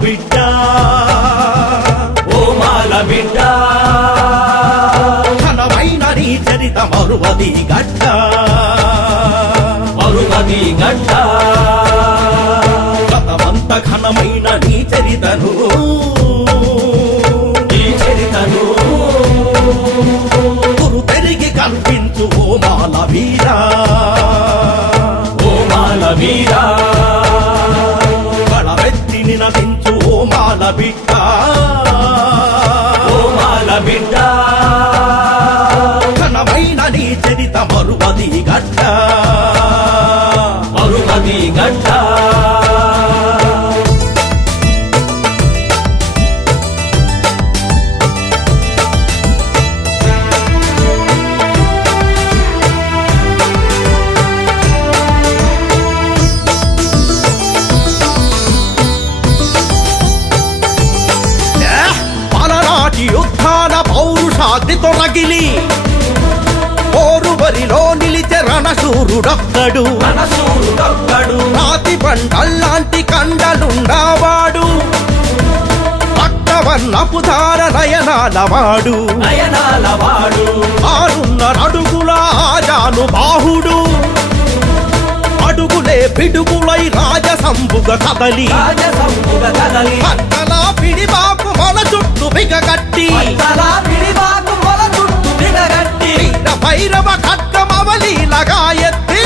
బిడ్డ ఓ మాల బిడ్డ ఘనమైన నీ చరిత మరువది గడ్డ గతమంత ఘనమైన నీ చరితను గురు పెరిగి కల్పించు ఓ మాల వీరా గడవెత్తి నినదించు ఓ మాల బిడ్డ ఘనమైన నీ చరిత మరువది గడ్డ యుద్ధాల పౌరుషాగ్నితో రగిలి ఓరువరిలో నిలిచే రణశూరుడొక్కడు రాతి బండల్లాంటి కండలుండవాడు రక్తవర్ణపు ధార నయనాలవాడు 6.5 అడుగుల ఆజాను బాహుడు అడుగులే పిడుగులై రాజసంబుగ కదలి పట్టలా పిడిబాకు మొల చుట్టూ బిగగట్టి భైరవ ఖడ్గమవలీలగా ఎత్తి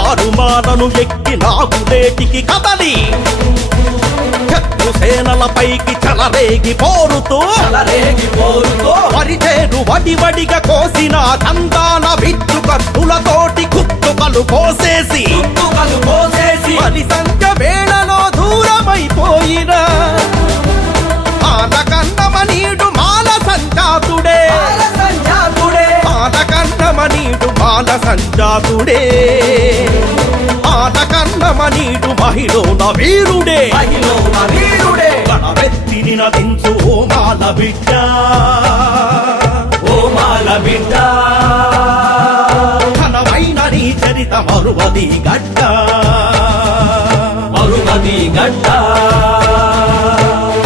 ఆరుమాలను ఎక్కి నాగులేటికి కదలి శత్రు సేనలపైకి చలరేగి పోరుతూ పరిచేరు వడివడిగా కోసిన దందాన విద్దు కత్తులతోటి కుత్తుకలు కోసేసి మరి సంఖ్య వేళలో దూరమైపోయిన ఆనకన్నమనీడు మాల సంజాతుడే ఆనకన్నమనీడు మాల సంజాతుడే ఆనకన్నమనీడు మహిళోన వీరుడే గణవెత్తి నినదించు ఓ మాల బిడ్డ ఘనమైన నీ చరిత మరువది గడ్డ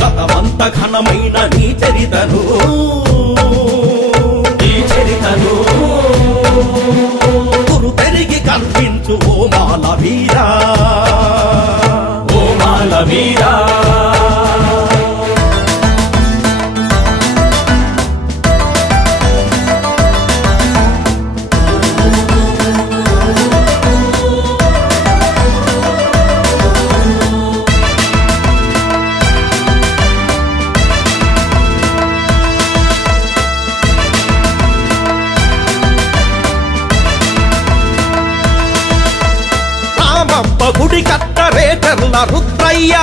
గతమంత ఘనమైన నీ చరితను గురు పెరిగి కల్పించు ఓ మాల వీరా గుడి కట్టరేటర్ల రుద్రయ్య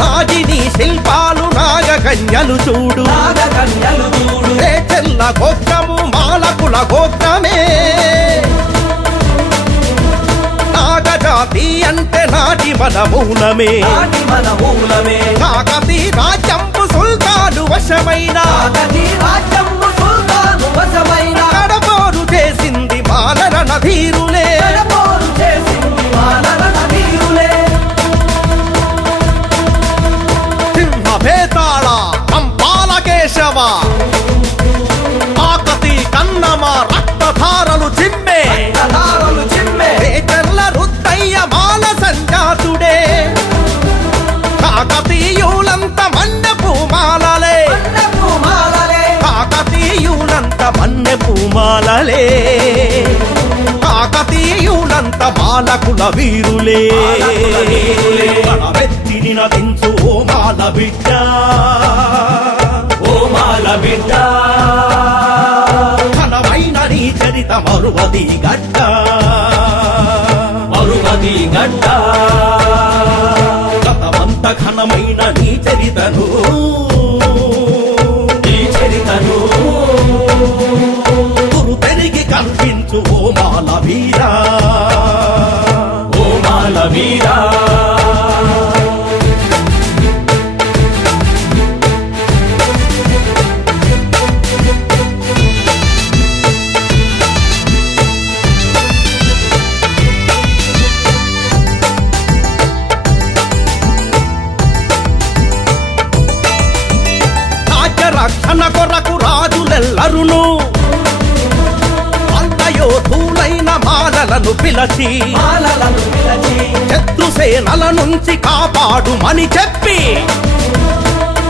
రాజిని శిల్పాలు నాగకన్యలు చూడు రేటర్ల గోత్రము మాలకుల గోత్రమే నాగజాతి అంటే నాటి మన మూలమే కాకతీ రాజ్యంపు సుల్తాను వశమైన కడపోరు చేసింది మాలన నధీరులే సింహభేతాళ కంపాల కేశవ కాకతీ కన్నమ రక్తధారలు చిమ్మే రేచర్ల రుద్దయ్య మాల సంజాతుడే కాకతీయులంత మన్నె పూమాలలే కాకతీయులంత మన్నె పూమాలలే కాకతీయులంత మాలకుల వీరులే గణవెత్తి నినదించు ఓ మాల బిడ్డ ఘనమైన నీ చరిత మరువది గడ్డ గతమంత ఘనమైన నీ చరితను గురు పెరిగి కల్పించు ఓ మాల వీరా రక్షణ కొరకు రాజులెల్లరును అల్లయోధులైన మాలలను పిలచి శత్రుసేనల నుంచి కాపాడుమని చెప్పి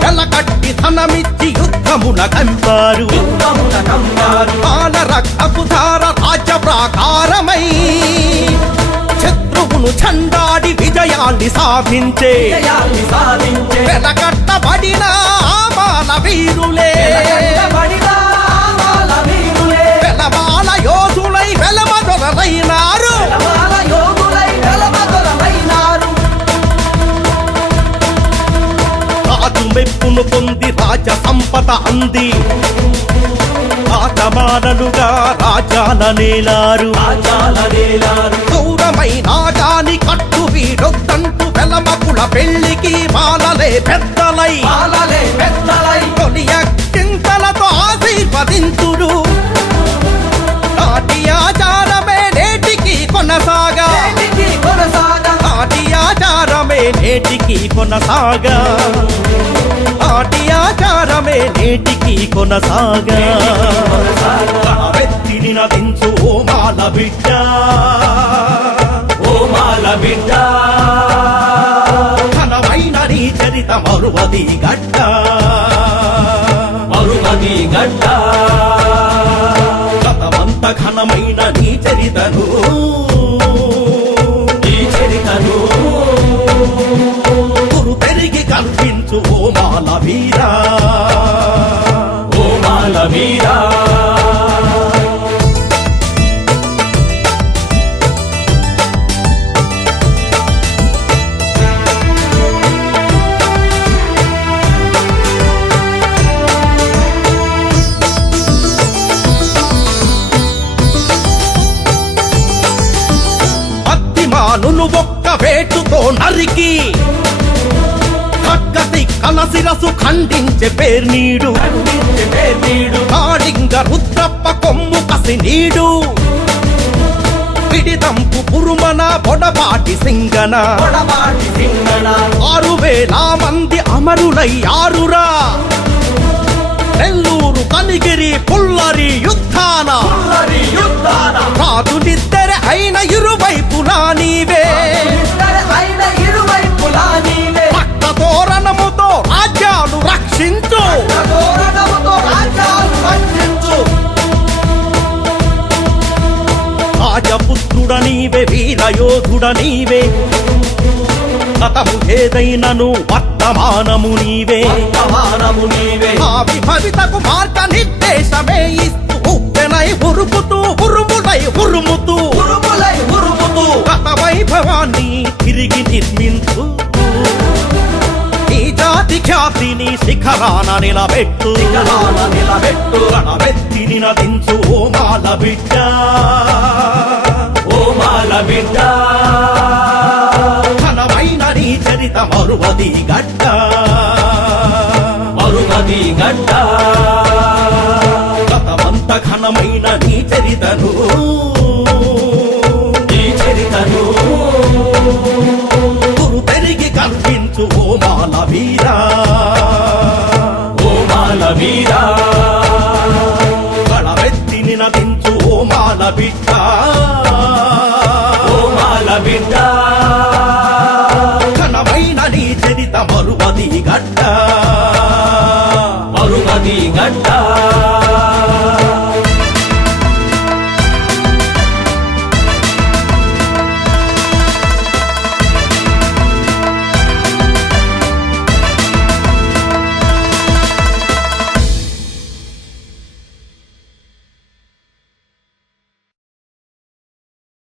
వెలకట్టి ధనమిచ్చి యుద్ధమున కంపారు మాల రక్తపు ధార రాజ్య ప్రాకారమై శత్రువును చండాడి విజయాన్ని సాధించే వెలకట్టబడిన ఆ మాల వీరులే వెలమాల యోధులై వెలమదొరలైనారు రాజు మెప్పును పొంది రాజ సంపద అంది ఆతమానలుగా రాజాల నేలారు దూరమైనా గాని కట్టు వీడొద్దంటూ వెలమకుల పెళ్లికి మాలలే పెద్దలై తొలి చింతలతో ఆశీర్వదించుడు నాటి ఆచారమే నేటికి కొనసాగా నాటి ఆచారమే నేటికి కొనసాగా నాటి ఆచారమే నేటికి కొనసాగా వ్యక్తిని నదించు ఓ మాల బిడ్డ ఘనమైన నీ చరిత మరువది గడ్డ గతమంత ఘనమైన నీ చరితను గురు పెరిగి కల్పించు ఓ మాల వీరా అత్తిమానులు ఒక్క వేటుతో నరికి ఖడ్గతి కలసిరసు ఖండించే పేర్నీడు కాళింగ రుద్రప్ప కొమ్ము కసి నీడు పిడిదంపు పురుమన బొడబాటి సింగన 6,000 మంది అమరులయ్యారురా నెల్లూరు కనిగిరి పుల్లరి యుద్ధాన రాజులిద్దరే అయిన ఇరువైపులా నీవే రక్త తోరణముతో రాజ్యాలు రక్షించు రాజపుత్రుడ నీవే వీరయోధుడ నీవే గతము ఏదైనను వర్తమానము నీవే భావి భవితకు మార్గ నిర్దేశమే ఇస్తూ ఉప్పెనై ఉరుముతూ ఉరుములై ఉరుముతూ గత వైభవాన్ని తిరిగి నిర్మించు నీ జాతి ఖ్యాతిని శిఖరాన నిలబెట్టు గణవెత్తిని నదించు ఓ మాల బిడ్డ ఘనమైన నీ చరిత మరువది గడ్డ గతమంత ఘనమైన నీ చరితను గురు పెరిగి కల్పించు ఓ మాల వీరా గణవెత్తిని నదించు ఓ మాల బిడ్డ ఘనమైన నీ చరిత మరువది గడ్డ